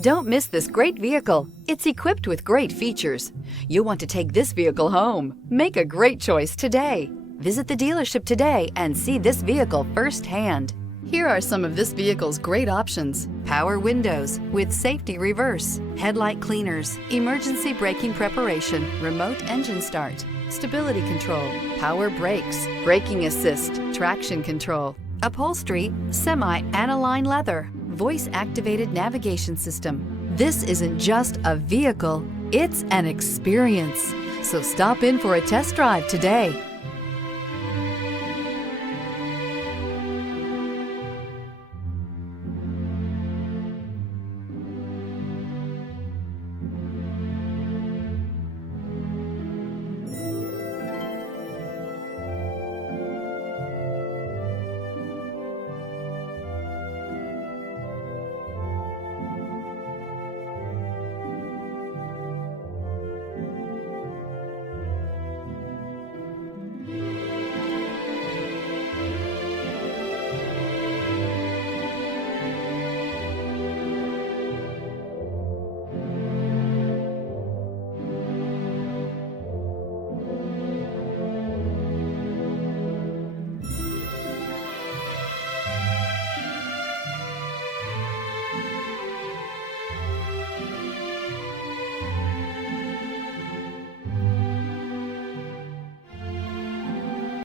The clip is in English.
Don't miss this great vehicle. It's equipped with great features. You'll want to take this vehicle home. Make a great choice today. Visit the dealership today and see this vehicle firsthand. Here are some of this vehicle's great options: power windows with safety reverse, headlight cleaners, emergency braking preparation, remote engine start, stability control, power brakes, braking assist, traction control, upholstery, semi-aniline leather, voice-activated navigation system. This isn't just a vehicle, it's an experience. So stop in for a test drive today.